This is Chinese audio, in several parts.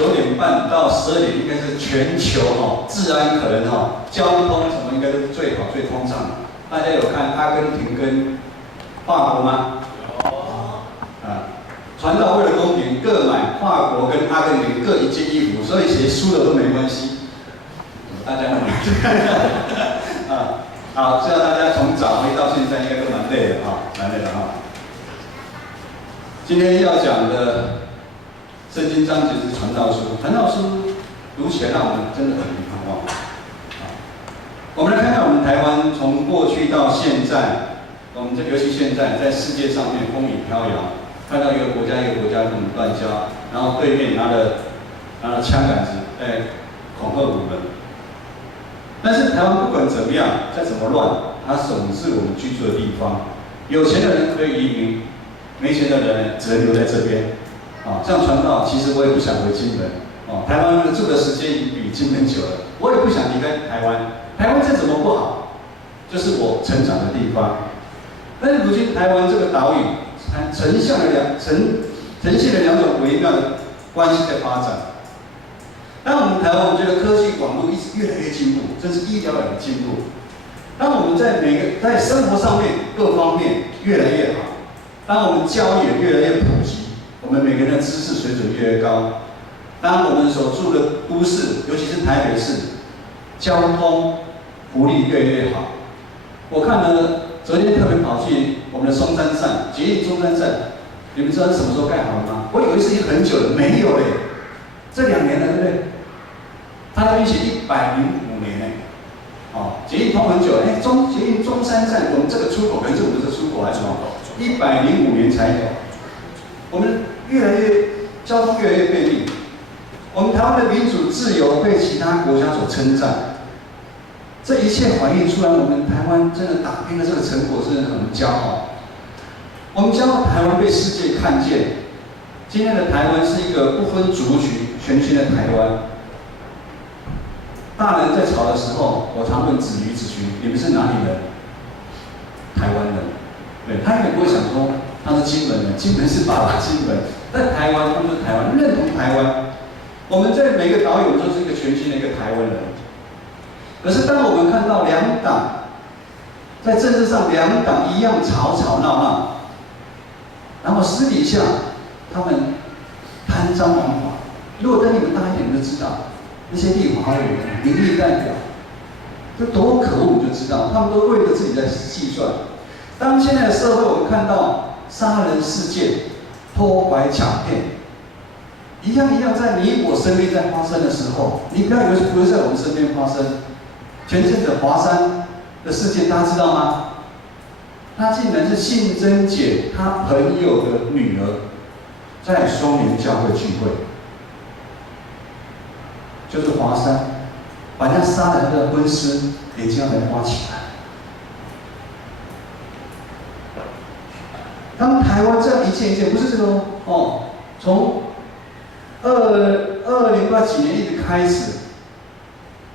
9点半到12点应该是全球治安可能交通什么应该都是最好最通畅的。大家有看阿根廷跟法国吗？传道为了公平，各买法国跟阿根廷各一件衣服，所以谁输了都没关系。大家买好，知道大家从早回到现在应该都蛮累的蛮累的今天要讲的圣经章节是传道书，传道书读起来让我们真的很盼望。我们来看看我们台湾从过去到现在，我们尤其现在在世界上面风雨飘摇。看到一个国家跟我们断交，然后对面拿了枪杆子在恐吓我们。但是台湾不管怎么样，再怎么乱，它总是我们居住的地方。有钱的人可以移民，没钱的人只能留在这边。这样传道，其实我也不想回金门。台湾住的时间已比金门久了，我也不想离开台湾。台湾再怎么不好，就是我成长的地方。但是如今台湾这个岛屿，呈现了两种微妙的关系在发展。当我们台湾，我们觉得科技网络一直越来越进步，真是一条两的进步。当我们在生活上面各方面越来越好，当我们教育也越来越普及，我们每个人的知识水准越来越高。当我们所住的都市，尤其是台北市，交通福利越来越好。我看了。昨天特别跑去我们的松山站，捷运中山站，你们知道是什么时候盖好的吗？我以为是很久了，没有嘞，这2年了，对不对？他那边写105年嘞，捷运通很久，捷运中山站，我们这个出口可能是我们的出口还是什么？105年才有。我们交通越来越便利，我们台湾的民主自由被其他国家所称赞。这一切反映出来，我们台湾真的打拼的这个成果，真的很骄傲。我们骄傲台湾被世界看见。今天的台湾是一个不分族群、全新的台湾。大人在吵的时候，我常问子瑜、子群，你们是哪里人？台湾人。对，他也不会想说他是金门人，金门是爸爸金门，但台湾他们就是台湾，认同台湾。我们在每个岛屿，我们都是一个全新的一个台湾人。可是，当我们看到两党在政治上两党一样吵吵闹闹，然后私底下他们贪赃枉法。如果等你们大一点，你就知道那些立法委员、民意代表，这多可恶，你就知道他们都为了自己在计算。当现在的社会，我们看到杀人事件、偷拐抢骗，一样在你我身边在发生的时候，你不要以为不会在我们身边发生。前阵子华山的事件，大家知道吗？他竟然是信贞姐她朋友的女儿，在双联教会聚会，就是华山把人家杀人的婚尸也这样来挖起来。当台湾这样一件一件，不是这个从2008几年一直开始。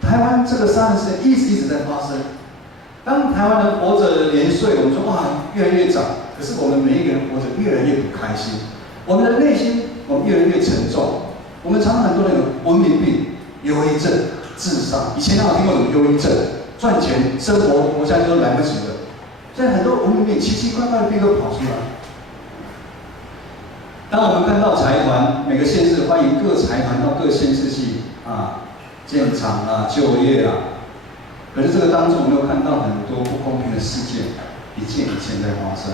台湾这个杀人事件一直在发生。当台湾人活着年岁，我们说越来越长，可是我们每一个人活着越来越不开心。我们的内心，我们越来越沉重。我们常常很多人有文明病、忧郁症、自杀。以前哪有听过什么忧郁症？赚钱、生活下去都来不及了。现在很多文明病奇奇怪怪的病都跑出来。当我们看到财团，每个县市欢迎各财团到各县市去建厂就业可是这个当中，我们又看到很多不公平的事件，一件在发生。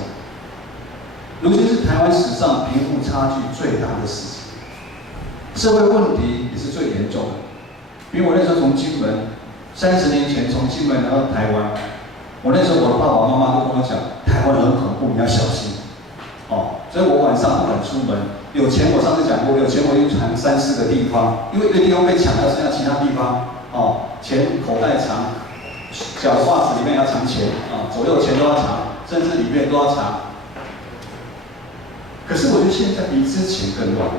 如今是台湾史上贫富差距最大的时期，社会问题也是最严重的。因为我那时候从金门，30年前从金门来到台湾，我那时候我的爸爸妈妈都跟我讲，台湾很恐怖，你要小心。所以我晚上不敢出门。有钱，我上次讲过，有钱我就藏3、4个地方，因为一个地方被抢，要剩下其他地方，钱口袋藏，脚袜子里面要藏钱，左右钱都要藏，甚至里面都要藏。可是我觉得现在比之前更乱，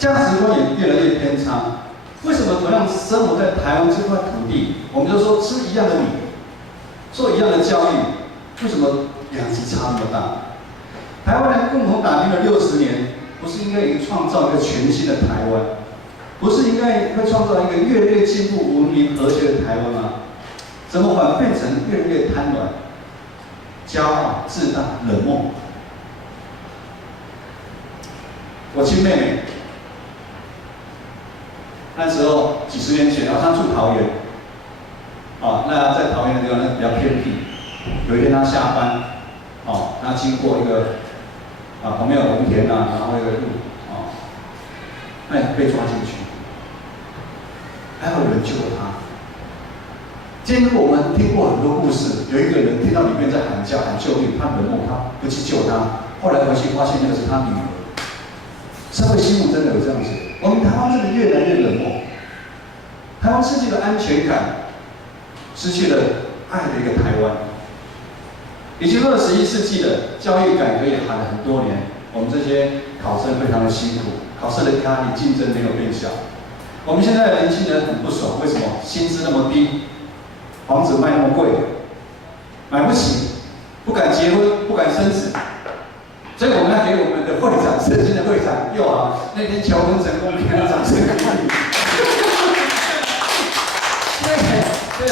价值观也越来越偏差。为什么同样生活在台湾这块土地，我们就说吃一样的米，做一样的教育，为什么两极差那么大？台湾人共同打拼了60年，不是应该已经创造一个全新的台湾？应该会创造一个越来越进步、文明、和谐的台湾吗？怎么反变成越来越贪婪、骄傲、自大、冷漠？我亲妹妹那时候几十年前，她住桃园，那在桃园的地方比较偏僻。有一天她下班，她经过一个旁边有农田然后一个路，那被抓进去，还好有人救了她。今天我们听过很多故事，有一个人听到里面在喊叫、喊救命，他冷漠，他不去救他，后来回去发现那个是他女儿。社会新闻真的有这样子，我们台湾真的越来越冷漠，台湾失去了安全感，失去了爱的一个台湾。已经21世纪的教育改革也喊了很多年，我们这些考生非常的辛苦，考试的压力、竞争没有变小。我们现在的年轻人很不爽，为什么？薪资那么低，房子卖那么贵，买不起，不敢结婚，不敢生子。所以我们要给我们的会长，圣经的会长又好，那天求婚成功，给他掌声鼓励。对，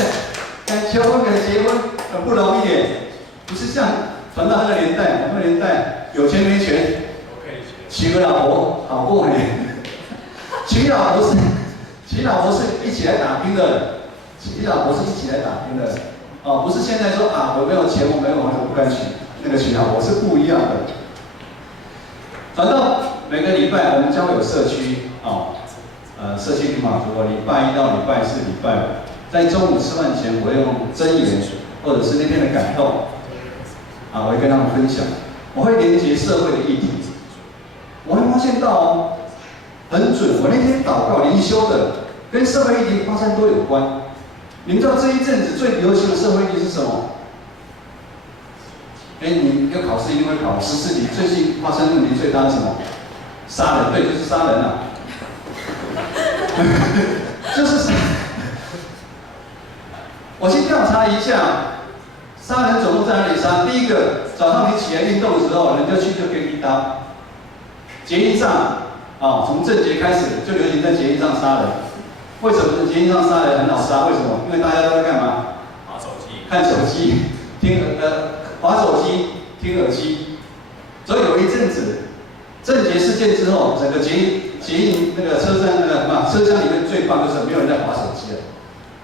敢求婚、敢结婚很不容易耶，不是像传到那个年代，我们年代有钱没钱，娶个老婆好过年。娶老婆是一起来打拼的，娶老婆是一起来打拼的，不是现在说我没有钱，我没有房子，我不敢娶那个娶老婆是不一样的。传到每个礼拜，我们将会有社区社区领导主礼拜1到礼拜4、礼拜5，在中午吃饭前，我会用箴言或者是那天的感动，我会跟他们分享，我会连接社会的议题，我会发现到很准。我那天祷告灵修的，跟社会议题发生都有关。你们知道这一阵子最流行的社会议题是什么？你要考试一定会考14题，最近发生问题最大是什么？杀人，对，就是杀人啊，就是我去调查一下，杀人总共在哪里杀？第一个，早上你起来运动的时候，人就给你打捷运上，从正节开始就流行在捷运上杀人。为什么捷运上杀人很好杀？为什么？因为大家都在干嘛？滑手机、看手机、滑手机、听耳机。所以有一阵子，正节事件之后，整个捷运那个车站车厢里面最棒就是没有人在滑手机了。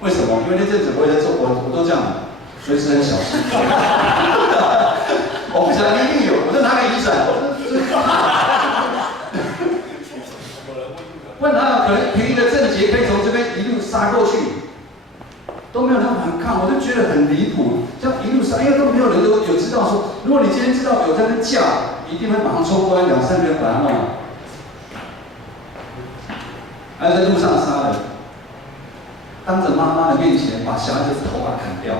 为什么？因为那阵子我也在做，我都这样，随时很小心。我不想一定有，我就拿个雨伞，问他可能平的正节可以从这边一路杀过去，都没有人反抗，我就觉得很离谱。这样一路杀，因为都没有人有知道说，如果你今天知道有在那叫，一定会马上冲过来2、3个人把他弄了。还有在路上杀人，当着妈妈的面前把小孩子的头发砍掉。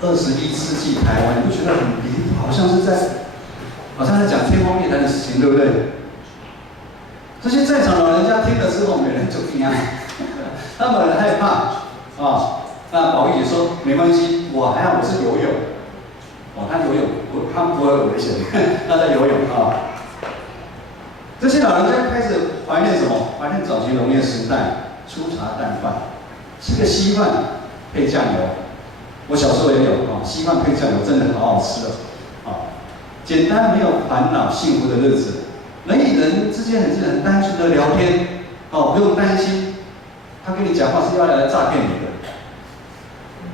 21世纪台湾，你不觉得很离谱？好像在讲天方夜谭的事情，对不对？这些在场的老人家听了之后，每人就惊讶，他们很害怕那宝玉姐说没关系，我还好，我是游泳。他游泳，他不会有危险，他在游泳这些老人家开始怀念什么？怀念早期农业时代粗茶淡饭，吃个稀饭配酱油。我小时候也有稀饭配酱油，真的好好吃简单没有烦恼，幸福的日子。人与人之间很单纯的聊天，不用担心他跟你讲话是要来诈骗你的。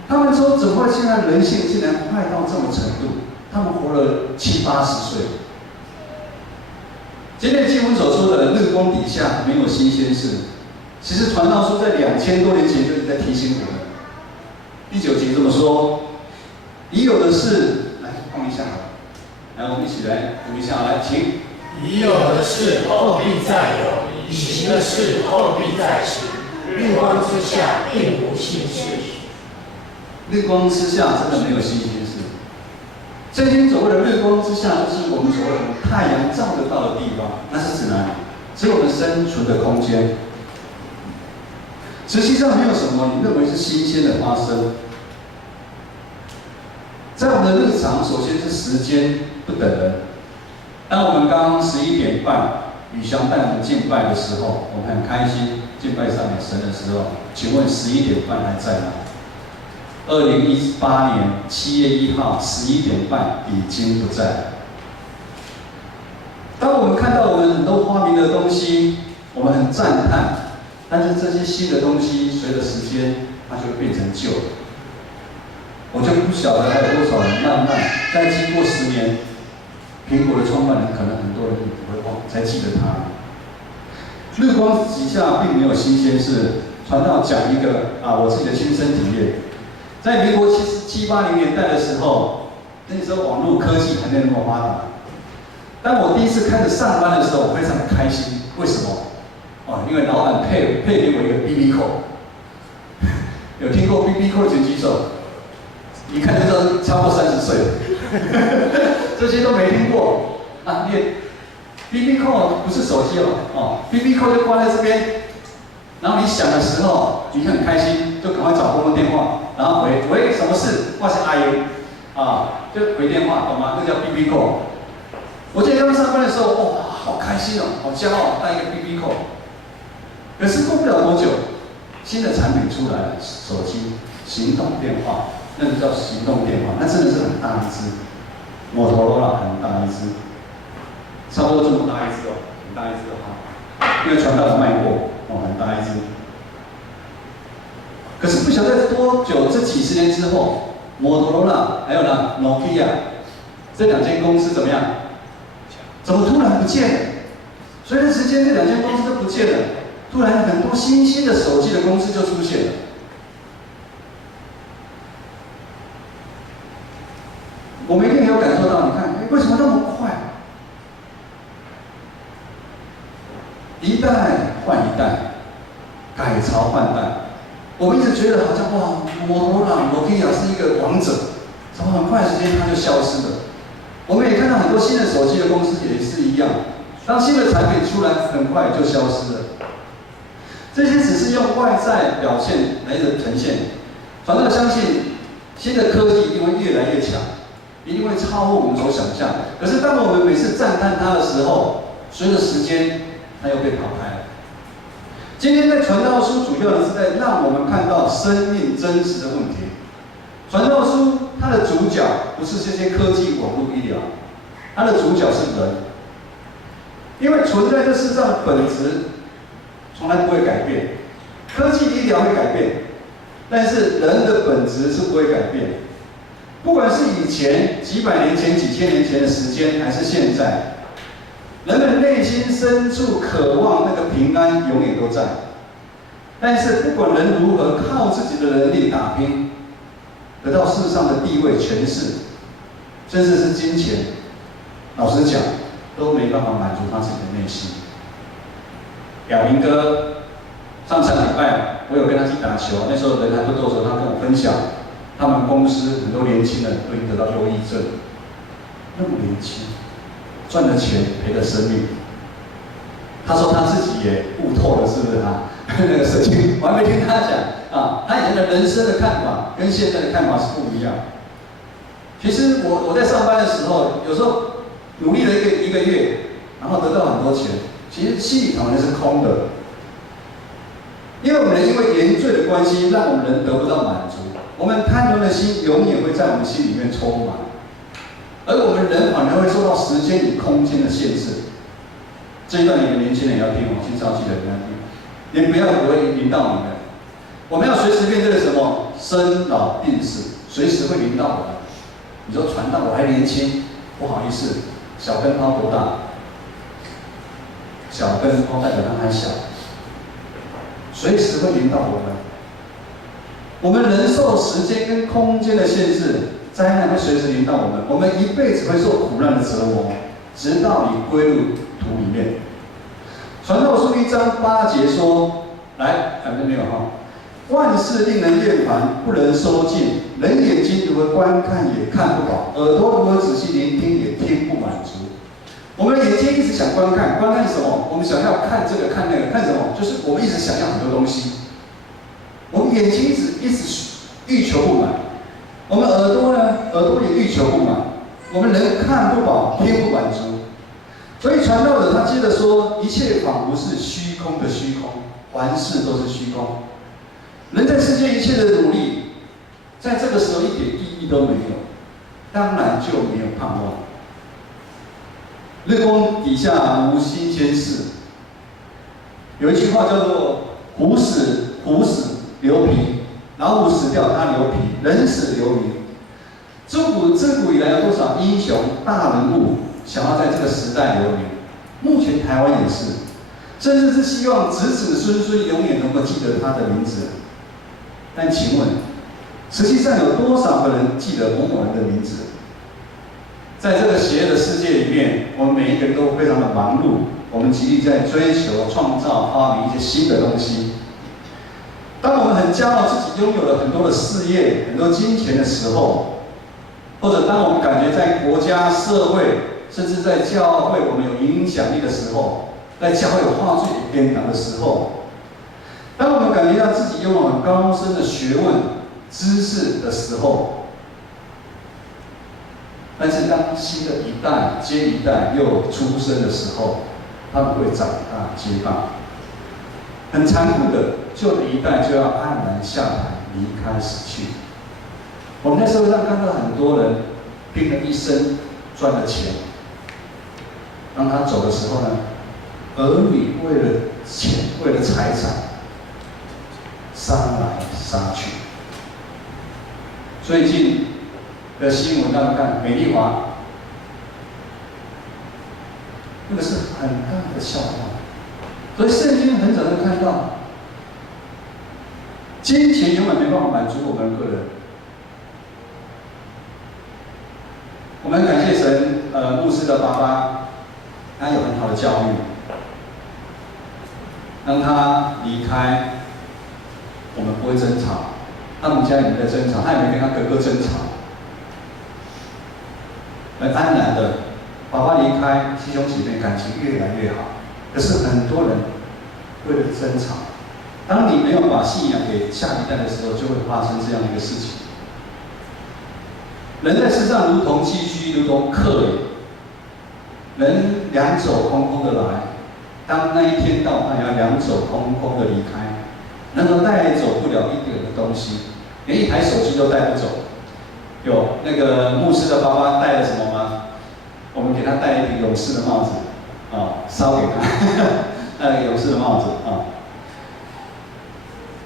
他们说怎么会现在人性竟然坏到这么程度？他们活了70、80岁。今天经文所说的日光底下没有新鲜事，其实传道书在2000多年前就在提醒我们。第9节这么说：已有的事，来放一下来，我们一起来读一下，来，请。已有的事后必再有，已行的事后必再行。日光之下并无新事。日光之下真的没有新鲜事。圣经所谓的日光之下，就是我们所谓的太阳照得到的地方，那是指哪里？指我们生存的空间。实际上没有什么你认为是新鲜的发生。在我们的日常，首先是时间不等人。当我们刚刚11点半宇翔带我们敬拜的时候，我们很开心敬拜上面神的时候，请问11点半还在吗？2018年7月1号11点半已经不在了。当我们看到我们很多发明的东西，我们很赞叹，但是这些新的东西随着时间，它就会变成旧了。我就不晓得还有多少人慢慢再经过10年，苹果的创办人可能很多人也不会忘，才记得他。日光底下并没有新鲜事，传道讲一个我自己的亲身体验，在民国70、80年代的时候，那时候网络科技还没有那么发达。当我第一次开始上班的时候，我非常的开心。为什么？因为老板配给我一个 BB Call。有听过 BB Call 的请举手。一看就知道超过30岁了。这些都没听过啊！你 BB Call 不是手机BB Call 就挂在这边，然后你响的时候，你很开心，就赶快找公共电话，然后喂什么事？我是阿姨就回电话，懂吗？那叫 BB Call。我记得刚上班的时候，哇，好开心好骄傲，带一个 BB Call。可是过不了多久，新的产品出来了，手机、行动电话，那个叫行动电话，那真的是很大一只，摩托罗拉很大一只，差不多这么大一只很大一只因为传道有卖过很大一只。可是不晓得多久，这几十年之后，摩托罗拉还有呢 Nokia 这2间公司怎么样？怎么突然不见了？随着时间，这2间公司都不见了。突然，很多新兴的手机的公司就出现了。我们一定有感受到，你看，为什么那么快？一代换一代，改朝换代。我们一直觉得好像摩托罗拉、Nokia 是一个王者，怎么很快的时间它就消失了？我们也看到很多新的手机的公司也是一样，当新的产品出来，很快就消失了。这些只是用外在表现来呈现。传道相信，新的科技一定会越来越强，一定会超乎我们所想象。可是当我们每次赞叹它的时候，随着时间，它又被淘汰了。今天在传道书主要的是在让我们看到生命真实的问题。传道书它的主角不是这些科技、网络、医疗，它的主角是人。因为存在这世上的本质从来不会改变，科技、医疗会改变，但是人的本质是不会改变。不管是以前几百年前、几千年前的时间，还是现在，人们内心深处渴望那个平安永远都在。但是不管人如何靠自己的能力打拼，得到世上的地位、权势，甚至是金钱，老实讲，都没办法满足他自己的内心。亚明哥，上礼拜我有跟他去打球，那时候人还不多的时候，他跟我分享，他们公司很多年轻人都已经得到忧郁症，那么年轻，赚了钱赔了生命。他说他自己也悟透了，是不是他？那个事情我还没听他讲他以前的人生的看法跟现在的看法是不一样。其实我在上班的时候，有时候努力了一个月，然后得到很多钱，其实心里头是空的，因为我们人因为原罪的关系，让我们人得不到满足，我们贪婪的心永远会在我们心里面充满，而我们人反而会受到时间与空间的限制。这一段你们年轻人也要听青少年的人要听，你不要以为临到你们，我们要随时面对什么生老病死，随时会临到我们。你说传道我还年轻，不好意思，小灯泡多大？小灯泡代表它还小，随时会临到我们。我们人受时间跟空间的限制，灾难会随时临到我们。我们一辈子会受苦难的折磨，直到你归入土里面。传道书1章8节说：“来，反正没有万事令人厌烦，不能收尽。人眼睛如何观看也看不饱，耳朵如何仔细聆听也听不满足。”我们的眼睛一直想观看，观看什么？我们想要看这个看那个，看什么？就是我们一直想要很多东西。我们眼睛一直欲求不满，我们耳朵呢？耳朵也欲求不满。我们人看不饱，听不满足。所以传道者他接着说，一切仿佛是虚空的虚空，凡事都是虚空。人在世界一切的努力，在这个时候一点意义都没有，当然就没有盼望。日光底下无新鲜事。有一句话叫做“虎死留皮，老虎死掉它留皮，人死留名”。自古以来有多少英雄大人物想要在这个时代留名？目前台湾也是，甚至是希望子子孙孙永远能够记得他的名字。但请问，实际上有多少个人记得某某人的名字？在这个邪恶的世界里面，我们每一个人都非常的忙碌，我们极力在追求、创造、发明一些新的东西。当我们很骄傲自己拥有了很多的事业、很多金钱的时候，或者当我们感觉在国家、社会，甚至在教会我们有影响力的时候，在教会有话语天堂的时候，当我们感觉到自己拥有很高深的学问、知识的时候，但是当新的一代接一代又出生的时候，他们会长大接棒。很残酷的，旧的一代就要黯然下台，离开死去。我们在社会上看到很多人拼了一生赚了钱，当他走的时候呢，儿女为了钱、为了财产，杀来杀去。最近的新闻，大家看美丽华，那个是很大的笑话。所以圣经很早就看到，金钱永远没办法满足我们个人。我们感谢神，牧师的爸爸，他有很好的教育。当他离开，我们不会争吵，他们家里面在争吵，他也没跟他哥哥争吵。很安然的，爸爸离开，弟兄姐妹感情越来越好。可是很多人为了争吵，当你没有把信仰给下一代的时候，就会发生这样一个事情。人在世上如同寄居，如同客旅，人两手空空的来，当那一天到，他也要两手空空的离开，然后带走不了一点的东西，连一台手机都带不走。有那个牧师的爸爸带了什么吗？我们给他戴一顶勇士的帽子，烧给他，戴勇士的帽子啊。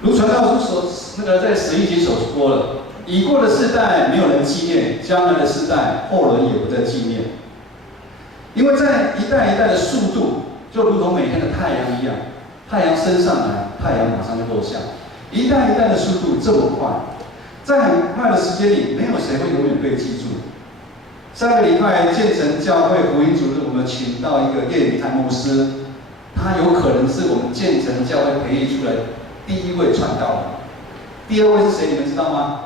如传道书在11节所说了，已过的世代没有人纪念，将来的世代后人也不再纪念，因为在一代一代的速度，就如同每天的太阳一样，太阳升上来，太阳马上就落下，一代一代的速度这么快。在很快的时间里，没有谁会永远被记住。上个礼拜建成教会福音主日，我们请到一个叶明泰牧师，他有可能是我们建成教会培育出来第一位传道人。第二位是谁？你们知道吗？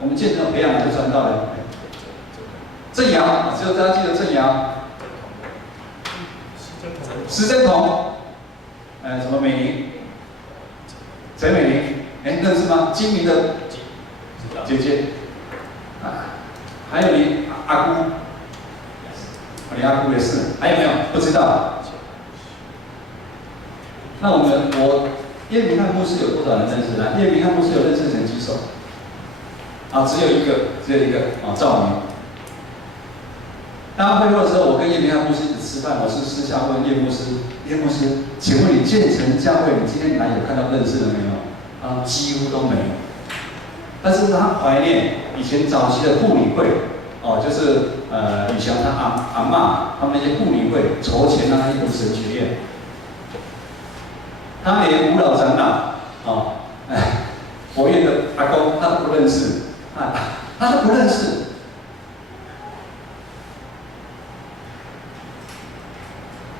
我们建成培养来的传道人，郑瑶，只有大家记得郑瑶。施珍彤，什么美玲？陈美玲，认识吗？金明的姐姐，还有你阿姑，你阿姑也是，还有没有？不知道。那我叶明翰牧师有多少人认识呢？叶明翰牧师有认识的人举手。只有一个赵明。当会后的时候，我跟叶明翰牧师一起吃饭，我是私下问叶牧师，请问你建成教会，你今天来有看到认识的没有？几乎都没有。但是他怀念以前早期的妇女会，就是以前他阿嬷他们那些妇女会筹钱让他去读神学院，他连吴老长老佛院的阿公他都不认识，他都不认识。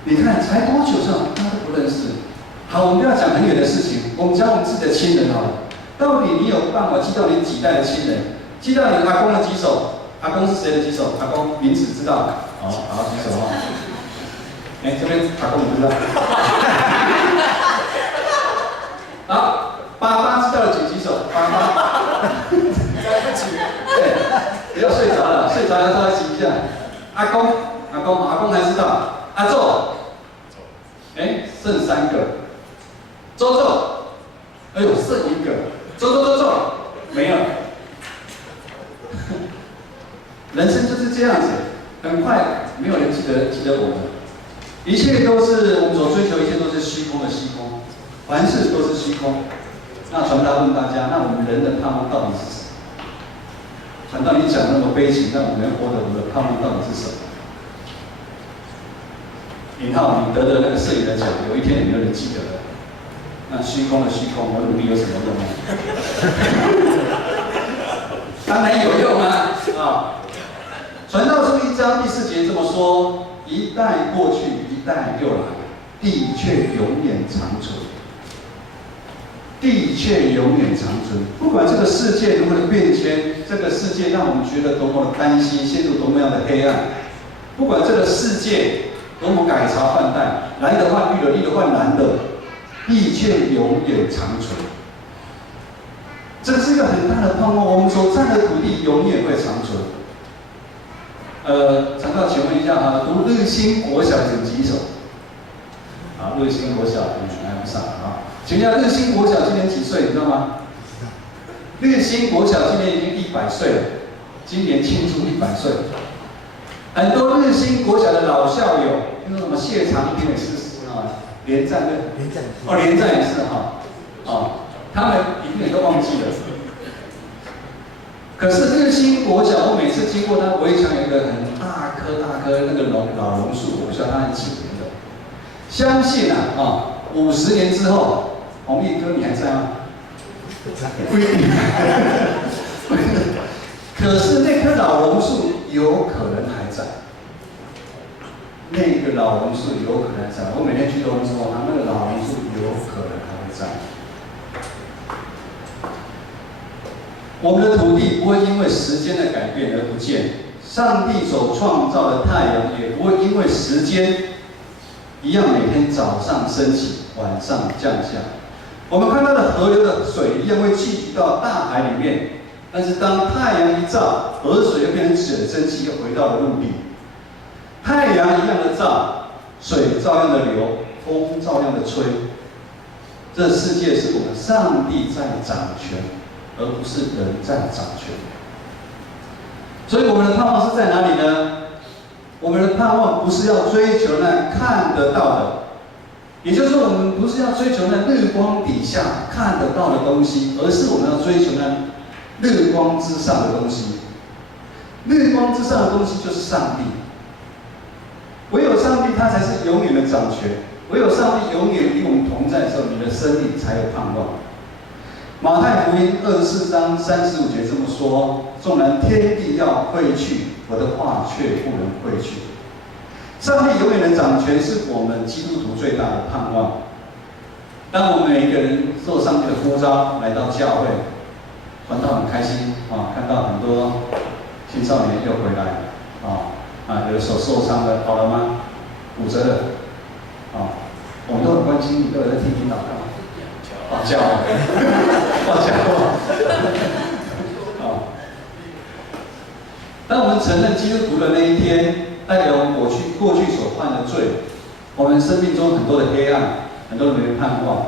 你看才多久上他都不认识。好，我们不要讲很远的事情，我们讲我们自己的亲人好了。到底你有办法记到你几代的亲人？记到你阿公的几手？阿公是谁的几手？阿公名字知道？好，举手哈。这边阿公不知道。好，爸爸知道了举手。爸爸。对不起。对，不要睡着了，睡着要稍微举一下。阿公还知道。阿宙，剩3个，周，哎呦，剩1个，周，没了。人生就是这样子，很快没有人记得我们，一切都是我们所追求，一切都是虚空的虚空，凡事都是虚空。那传道问大家，那我们人的盼望到底是什么？传道你讲那么悲情，那我们活的盼望到底是什么？尹浩，你得的那个摄影的奖，有一天有没有人记得了？那虚空的虚空，我努力有什么用呢？当然有用啊！传道书1章第4节这么说：一代过去，一代又来，地却永远长存。地却永远长存。不管这个世界如何的变迁，这个世界让我们觉得多么的担心，陷入多么样的黑暗。不管这个世界多么改朝换代，蓝的换绿的，绿的换蓝的，地却永远长存。这是一个很大的盼望，我们所占的土地永远会长存。常道，请问一下哈，读日新国小有几所？啊，日新国小还不少啊。请问一下，日新国小今年几岁？你知道吗？日新国小今年已经100岁了，今年庆祝100岁。很多日新国小的老校友，那什么谢长廷也是连战也是他们一定都忘记了。可是日新国小，我每次经过它围墙有一个很大棵那个老榕树，我不知道它是几年的。相信50年之后，弘毅哥你还在吗？不一定。可是那棵老榕树有可能还在。那个老榕树有可能在，我每天去都说，那个老榕树有可能还会在。我们的土地不会因为时间的改变而不见，上帝所创造的太阳也不会因为时间一样每天早上升起，晚上降下。我们看到的河流的水一样会聚集到大海里面，但是当太阳一照，河水又变成水蒸气，又回到了陆地。太阳一样的照，水照样的流，风照样的吹。这世界是我们上帝在掌权，而不是人在掌权。所以我们的盼望是在哪里呢？我们的盼望不是要追求那看得到的，也就是说，我们不是要追求那日光底下看得到的东西，而是我们要追求那日光之上的东西。日光之上的东西就是上帝。唯有上帝，他才是永远的掌权。唯有上帝永远与我们同在的时候，你的生命才有盼望。马太福音24章35节这么说：纵然天地要废去，我的话却不能废去。上帝永远的掌权是我们基督徒最大的盼望。当我们每一个人受上帝的呼召来到教会，传道很开心看到很多青少年又回来有手受伤的好了吗？骨折的我们都很关心，你都有在听听祷告。教当我们承认基督徒的那一天，代表我们过去所犯的罪，我们生命中很多的黑暗，很多的没盼望，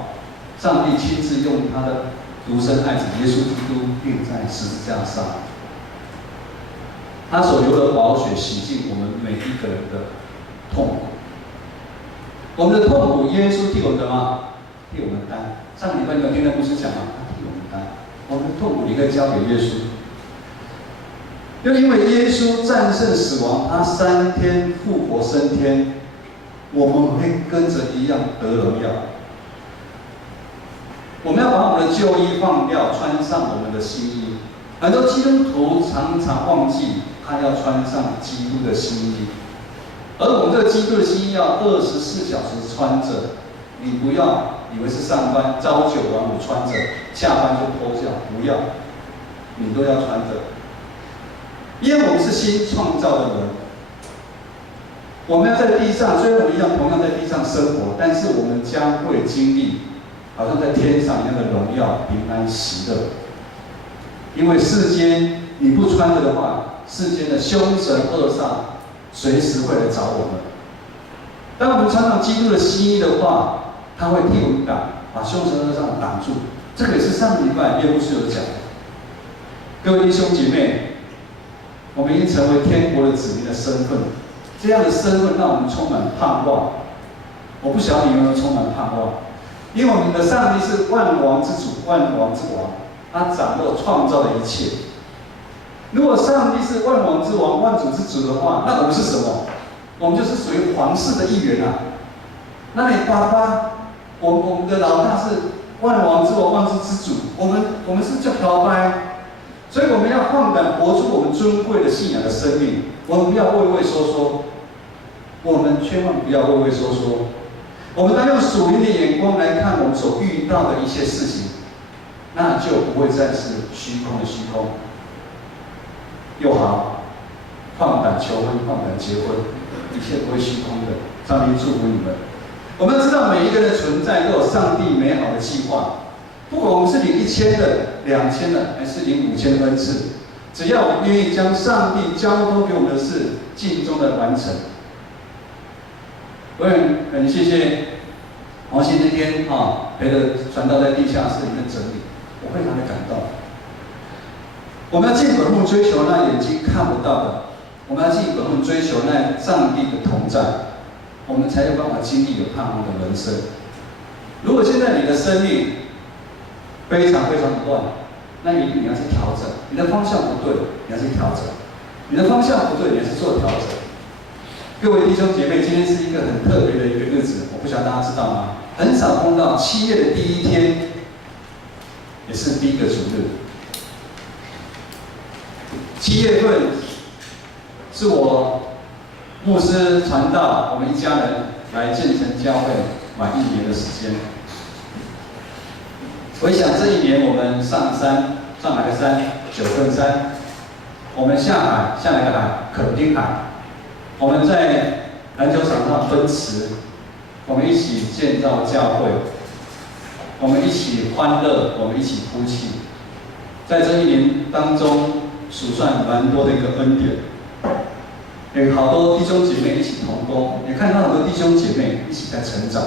上帝亲自用他的独生爱子耶稣基督钉在十字架上，他所流的宝血洗净我们每一个人的痛苦。我们的痛苦，耶稣替我们的吗？替我们担。上个礼拜你有听那故事讲吗？他替我们担。我们的痛苦你可以交给耶稣。又因为耶稣战胜死亡，他3天复活升天，我们会跟着一样得荣耀。我们要把我们的旧衣放掉，穿上我们的新衣。很多基督徒常常忘记，他要穿上基督的新衣。而我们这个基督的新衣要24小时穿着，你不要以为是上班朝9晚5穿着，下班就脱掉，不要，你都要穿着。因为我们是新创造的人，我们要在地上，虽然我们一样同样在地上生活，但是我们将会经历好像在天上一样的荣耀、平安、喜乐。因为世间你不穿着的话，世间的凶神恶煞随时会来找我们。当我们穿上基督的新衣的话，他会替我们把凶神恶煞挡住。这个也是上礼拜耶稣是有讲的。各位弟兄姐妹，我们已经成为天国的子民的身份，这样的身份让我们充满盼望。我不晓得你有没有充满盼望，因为我们的上帝是万王之主、万王之王，他掌握创造的一切。如果上帝是万王之王、万主之主的话，那我们是什么？我们就是属于皇室的一员啊。那你爸爸，我们的老大是万王之王、万主之主，我们是叫摇摆，所以我们要放胆活出我们尊贵的信仰的生命。我们不要畏畏缩缩，我们千万不要畏畏缩缩。我们当用属灵的眼光来看我们所遇到的一些事情，那就不会再是虚空的虚空。又好，放胆求婚，放胆结婚，一切不会虚空的。上帝祝福你们。我们要知道，每一个人的存在都有上帝美好的计划。不管我们是领1000的、2000的，还是领5000的恩赐，只要我们愿意将上帝交托给我们的事尽忠的完成。我也很谢谢王鑫那天陪着传道在地下室里面整理，我非常的感动。我们要尽本分追求那眼睛看不到的，我们要尽本分追求那上帝的同在，我们才有办法经历有盼望的人生。如果现在你的生命非常非常的乱，那一定你要去调整，你的方向不对，你要去调整；你的方向不对，你要去做调整。各位弟兄姐妹，今天是一个很特别的一个日子，我不晓得大家知道吗？很少碰到7月的第1天，也是第一个主日。7月份是我牧师传道，我们一家人来建成教会满1年的时间。我想这1年我们上山，上哪个山？9份山。我们下海，下哪个海？垦丁海。我们在篮球场上分池，我们一起建造教会，我们一起欢乐，我们一起哭泣。在这1年当中，数算蛮多的一个恩典，有好多弟兄姐妹一起同工，也看到很多弟兄姐妹一起在成长。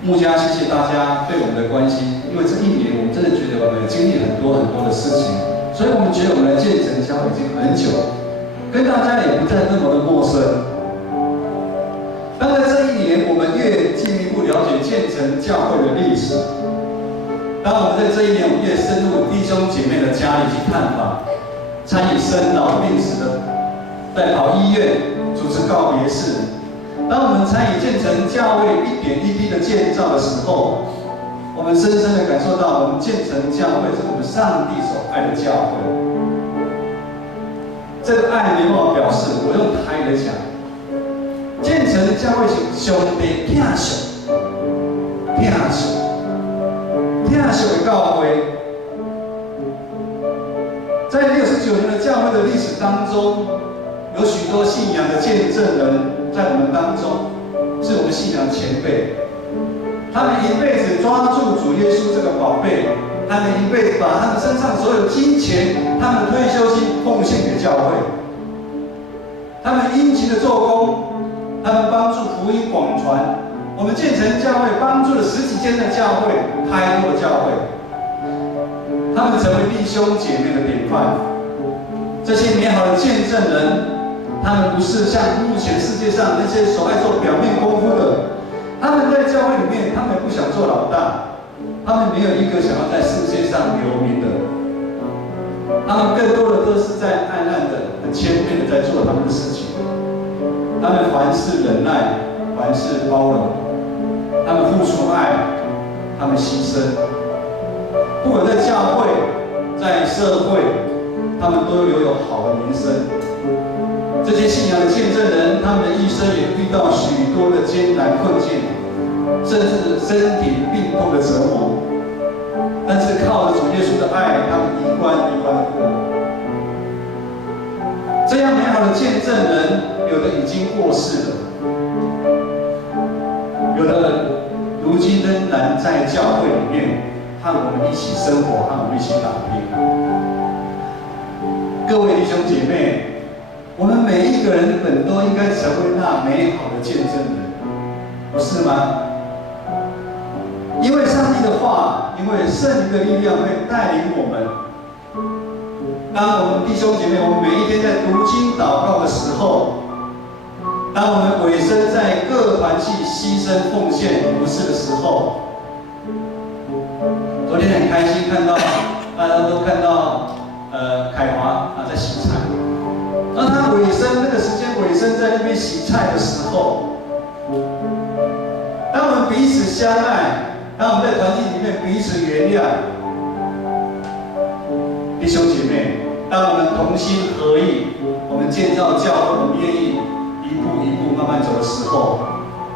牧家，谢谢大家对我们的关心，因为这1年我们真的觉得我们经历很多很多的事情，所以我们觉得我们的建成教会已经很久，跟大家也不再那么的陌生。当然，这1年我们越进一步了解建成教会的历史，当我们在这1年，我们越深入弟兄姐妹的家里去探访，参与生老病死的，在跑医院、主持告别式。当我们参与建成教会一点一滴的建造的时候，我们深深的感受到，我们建成教会是我们上帝所爱的教会。这个爱没办法表示，我用台语来讲，建成教会是上帝疼惜、疼惜、疼惜的教会。在69年的教会的历史当中，有许多信仰的见证人在我们当中，是我们信仰的前辈。他们一辈子抓住主耶稣这个宝贝，他们一辈子把他们身上所有金钱、他们的退休金奉献给教会。他们殷勤的做工，他们帮助福音广传。我们建成教会帮助了10几间的教会，开拓了教会。他们成为弟兄姐妹的典范。这些美好的见证人，他们不是像目前世界上那些所爱做表面功夫的。他们在教会里面，他们不想做老大，他们没有一个想要在世界上留名的。他们更多的都是在暗暗的、很谦卑的在做他们的事情。他们凡事忍耐，凡事包容，他们付出爱，他们牺牲。不管在教会、在社会，他们都留有好的名声。这些信仰的见证人，他们的一生也遇到许多的艰难困境，甚至身体病痛的折磨。但是靠着主耶稣的爱，他们一关一关的过。这样美好的见证人，有的已经过世了，有的如今仍然在教会里面和我们一起生活，和我们一起打拼。各位弟兄姐妹，我们每一个人本都应该成为那美好的见证人，不是吗？因为上帝的话，因为圣灵的力量会带领我们。当我们弟兄姐妹，我们每一天在读经祷告的时候，当我们委身在各团契牺牲奉献服事的时候，昨天很开心看到大家都看到凯华在洗菜，当他委身那个时间委身在那边洗菜的时候，当我们彼此相爱。当我们在团体里面彼此原谅，弟兄姐妹，当我们同心合意，我们建造教会，我们愿意一步一步慢慢走的时候，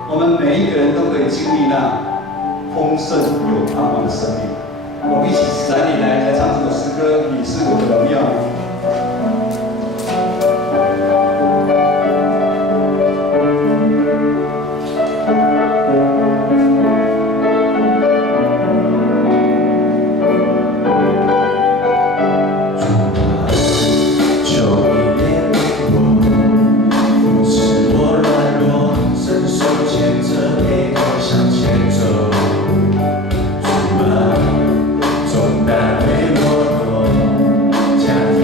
我们每一个人都可以经历那丰盛有盼望的生命。我们一起站立来唱这首诗歌，你是我的荣耀。重担为我扛，加添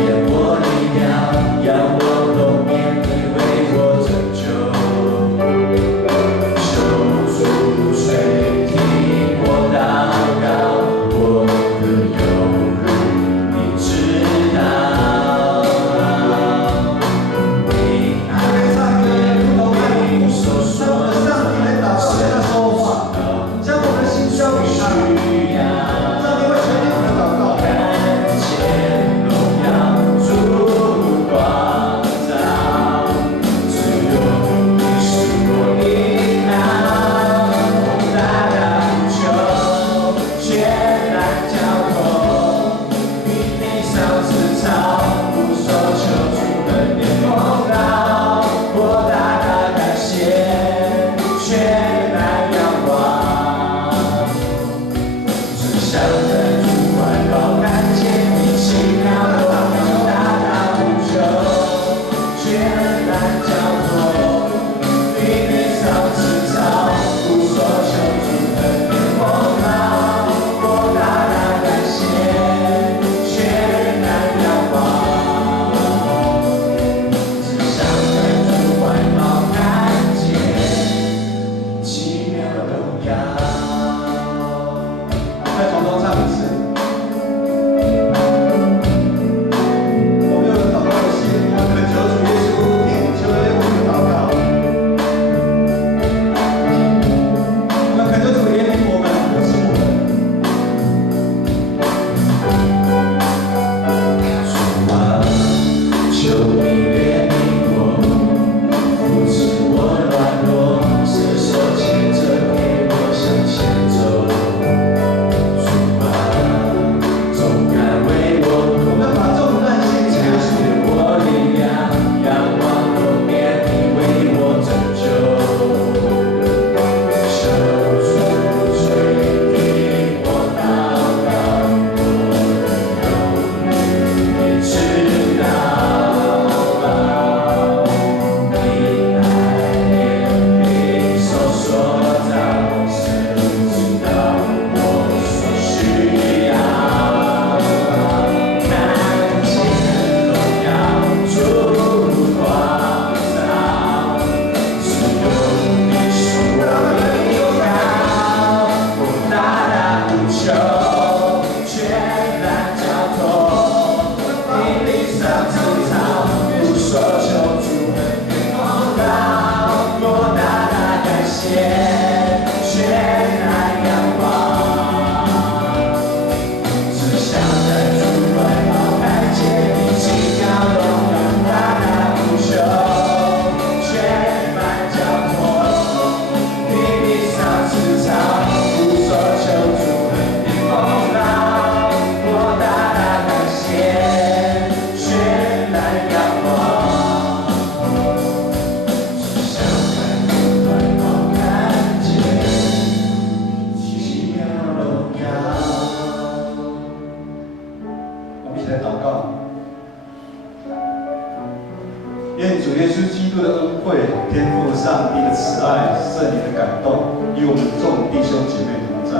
众弟兄姐妹同在。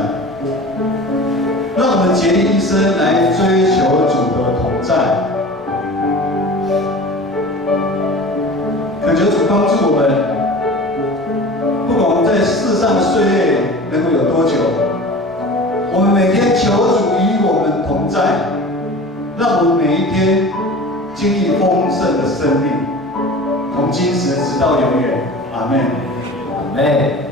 让我们竭力一生来追求主的同在。恳求主帮助我们，不管我们在世上的岁月能够有多久，我们每天求主与我们同在，让我们每一天经历丰盛的生命，从今时直到永远。阿们。阿门。